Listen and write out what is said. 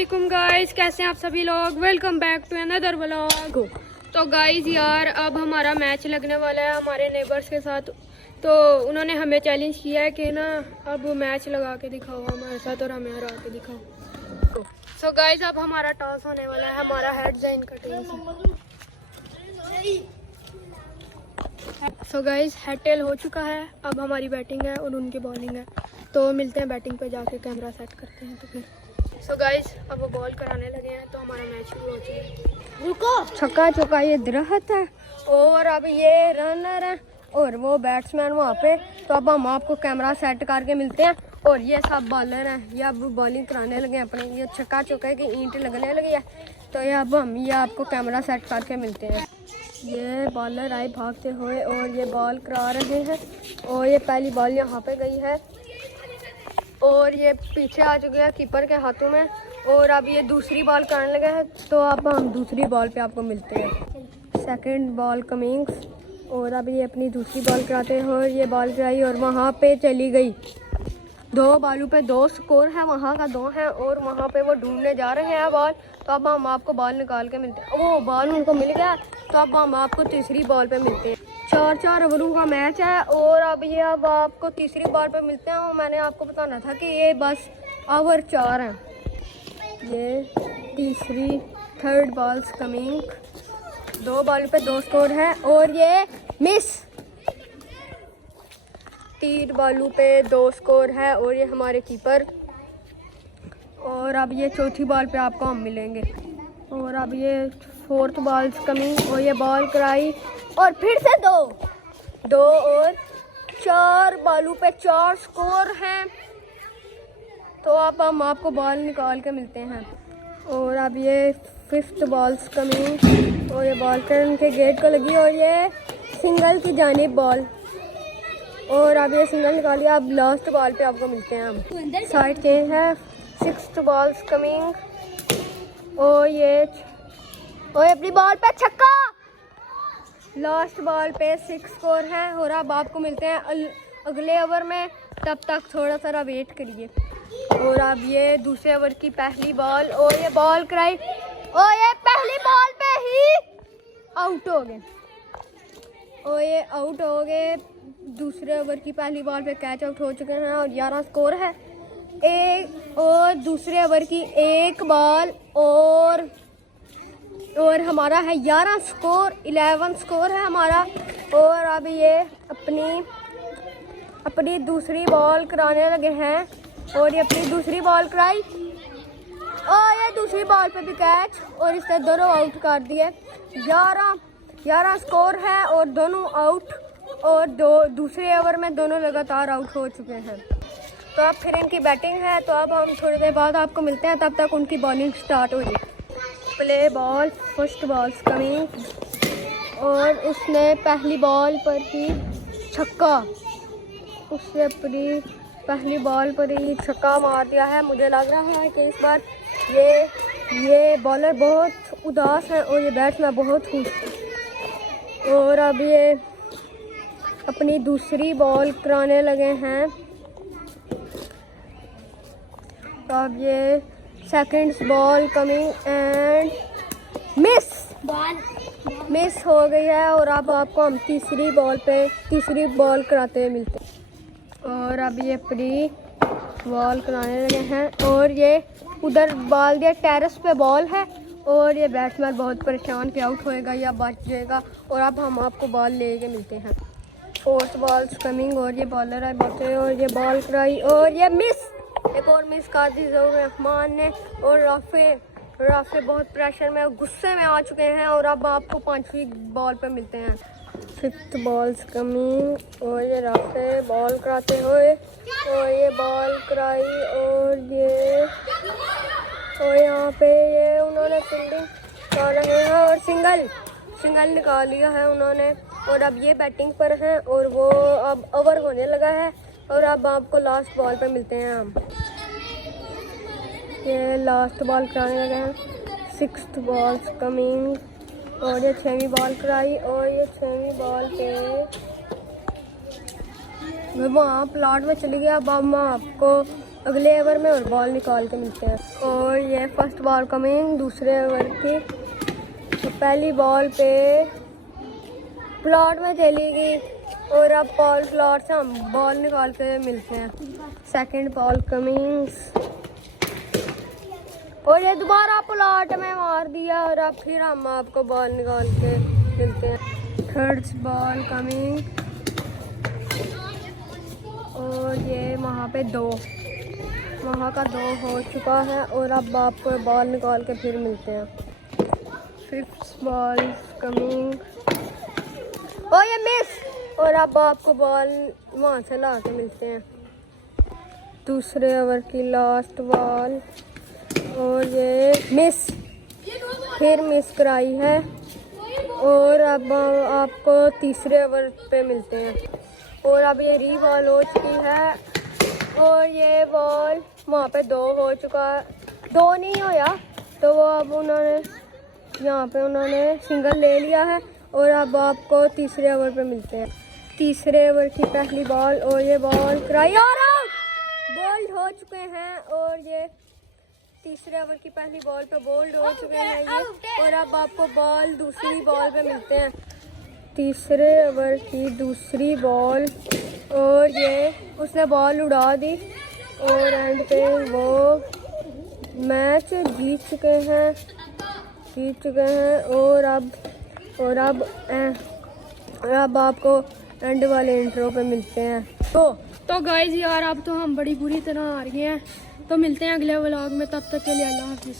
वालेकुम गाइस, कैसे हैं आप सभी लोग। Welcome back to another vlog. तो गाइस यार अब हमारा मैच लगने वाला है हमारे नेबर्स के साथ। तो उन्होंने हमें चैलेंज किया है कि ना अब मैच लगा के दिखाओ हमारे साथ और हमें हरा के दिखाओ। सो गाइस अब हमारा टॉस होने वाला है, हमारा हेड्स है इनका टीम से। सो गाइस हेड टेल हो चुका है, अब हमारी बैटिंग है और उनकी बॉलिंग है। तो मिलते हैं बैटिंग पे जाके, कैमरा सेट करते हैं। तो फिर सो गाइस अब वो बॉल कराने लगे हैं तो हमारा मैच शुरू हो चुका है। रुको, छक्का चौका ये दरख्त है और अब ये रनर है और वो बैट्समैन वहाँ पे। तो अब हम आपको कैमरा सेट करके मिलते हैं और ये सब बॉलर हैं, ये अब बॉलिंग कराने लगे हैं अपने। ये छक्का चौका की ईंट लगने लगी है तो ये अब हम ये आपको कैमरा सेट करके मिलते हैं। ये बॉलर आए भागते हुए और ये बॉल करा रहे हैं और ये पहली बॉल यहाँ पे गई है और ये पीछे आ चुके हैं कीपर के हाथों में। और अब ये दूसरी बॉल करने लगे हैं तो अब हम दूसरी बॉल पे आपको मिलते हैं। सेकंड बॉल कमिंग्स और अब ये अपनी दूसरी बॉल कराते हैं और ये बॉल कराई और वहाँ पे चली गई। दो बॉलों पे दो स्कोर है, वहाँ का दो है और वहाँ पे वो ढूंढने जा रहे हैं बॉल। तो अब हम आपको बॉल निकाल के मिलते हैं। वो बॉल उनको मिल गया तो अब हम आपको तीसरी बॉल पे मिलते हैं। 4-4 ओवरों का मैच है और अब आपको तीसरी बॉल पे मिलते हैं। और मैंने आपको बताना था कि ये बस ओवर 4 हैं। ये तीसरी थर्ड बॉल्स कमिंग, दो बॉल पे दो स्कोर है और ये मिस। तीन बॉलों पे दो स्कोर है और ये हमारे कीपर। और अब ये चौथी बॉल पे आपको हम मिलेंगे। और अब ये फोर्थ बॉल्स कमिंग और ये बॉल कराई और फिर से दो और 4 बॉलों पे 4 स्कोर हैं। तो अब हम आपको बॉल निकाल के मिलते हैं। और अब ये फिफ्थ बॉल्स कमिंग और ये बॉल करन के गेट को लगी और ये सिंगल की जानिब बॉल। और अब ये सिंगल निकालिए। अब लास्ट बॉल पे आपको मिलते हैं हम। साइड चेंज है, सिक्स्थ बॉल्स कमिंग और ये अपनी बॉल पे छक्का। लास्ट बॉल पे 6 स्कोर है और अब आपको मिलते हैं अगले ओवर में। तब तक थोड़ा सा वेट करिए। और अब ये दूसरे ओवर की पहली बॉल और ये बॉल कराई और ये पहली बॉल पे ही आउट हो गए और ये आउट हो गए। दूसरे ओवर की पहली बॉल पे कैच आउट हो चुके हैं और 11 स्कोर है। एक और दूसरे ओवर की एक बॉल और हमारा है 11 स्कोर, 11 स्कोर है हमारा। और अब ये अपनी दूसरी बॉल कराने लगे हैं और ये अपनी दूसरी बॉल कराई और ये दूसरी बॉल पे भी कैच और इससे दोनों आउट कर दिए। 11 स्कोर है और दोनों आउट और दूसरे ओवर में दोनों लगातार आउट हो चुके हैं। तो अब फिर इनकी बैटिंग है तो अब हम थोड़ी देर बाद आपको मिलते हैं। तब तक उनकी बॉलिंग स्टार्ट हो जाएगी। Play ball, first balls coming और उसने पहली बॉल पर ही छक्का, उसने अपनी पहली बॉल पर ही छक्का मार दिया है। मुझे लग रहा है कि इस बार ये बॉलर बहुत उदास है और ये बैट्समैन बहुत खुश। और अब ये अपनी दूसरी बॉल कराने लगे हैं। तो अब ये second ball coming and miss हो गई है। और अब आपको हम तीसरी बॉल कराते हुए मिलते हैं। और अब ये अपनी बॉल कराने लगे हैं और ये उधर बॉल दिया, टेरेस पे बॉल है और ये बैट्समैन बहुत परेशान कि आउट होएगा या बच जाएगा। और अब हम आपको बॉल लेके मिलते हैं। फोर्थ बॉल्स कमिंग और ये बॉलर है बैठे और ये बॉल कराई और ये मिस। एक और मिस कर दी रहमान ने। और राफे बहुत प्रेशर में गुस्से में आ चुके हैं। और अब आपको 5वीं बॉल पे मिलते हैं। फिफ्थ बॉल्स कमिंग और ये राफे बॉल कराते हुए और ये बॉल कराई और यहाँ पे ये उन्होंने फील्डिंग कर रहे हैं और सिंगल निकाल लिया है उन्होंने। और अब ये बैटिंग पर हैं और वो अब ओवर होने लगा है। और अब आपको लास्ट बॉल पे मिलते हैं हम। ये लास्ट बॉल कराने लगे हैं। सिक्स्थ बॉल्स कमिंग और ये 6वीं बॉल कराई और ये 6वीं बॉल पे वहाँ प्लॉट में चली गया। अब हम आपको अगले ओवर में और बॉल निकाल के मिलते हैं। और ये फर्स्ट बॉल कमिंग दूसरे ओवर की। तो पहली बॉल पे प्लॉट में चली गई और अब बॉल प्लॉट से हम बॉल निकाल के मिलते हैं। सेकंड बॉल कमिंग और ये दोबारा प्लॉट में मार दिया और अब फिर हम आपको बॉल निकाल के मिलते हैं। थर्ड बॉल कमिंग और ये वहाँ पे वहाँ का 2 हो चुका है और अब आपको बॉल निकाल के फिर मिलते हैं। फिफ्थ बॉल कमिंग और ये मिस और अब आपको बॉल वहाँ से ला के मिलते हैं। दूसरे ओवर की लास्ट बॉल और ये मिस, फिर मिस कराई है और अब आपको तीसरे ओवर पे मिलते हैं। और अब ये री बॉल हो चुकी है और ये बॉल वहाँ पे 2 हो चुका है, 2 नहीं होया तो वो अब उन्होंने यहाँ पे सिंगल ले लिया है और अब आपको तीसरे ओवर पे मिलते हैं। तीसरे ओवर की पहली बॉल और ये बॉल कराई और बोल्ड हो चुके हैं और ये तीसरे ओवर की पहली बॉल पे बोल्ड हो चुके हैं ये। और अब आपको बॉल दूसरी बॉल पे मिलते हैं। तीसरे ओवर की दूसरी बॉल और ये उसने बॉल उड़ा दी और एंड पे वो मैच जीत चुके हैं और अब आपको एंड वाले इंट्रो पे मिलते हैं। तो गाइस यार अब तो हम बड़ी बुरी तरह हार गए हैं। तो मिलते हैं अगले व्लॉग में, तब तक के लिए अल्लाह हाफिज़।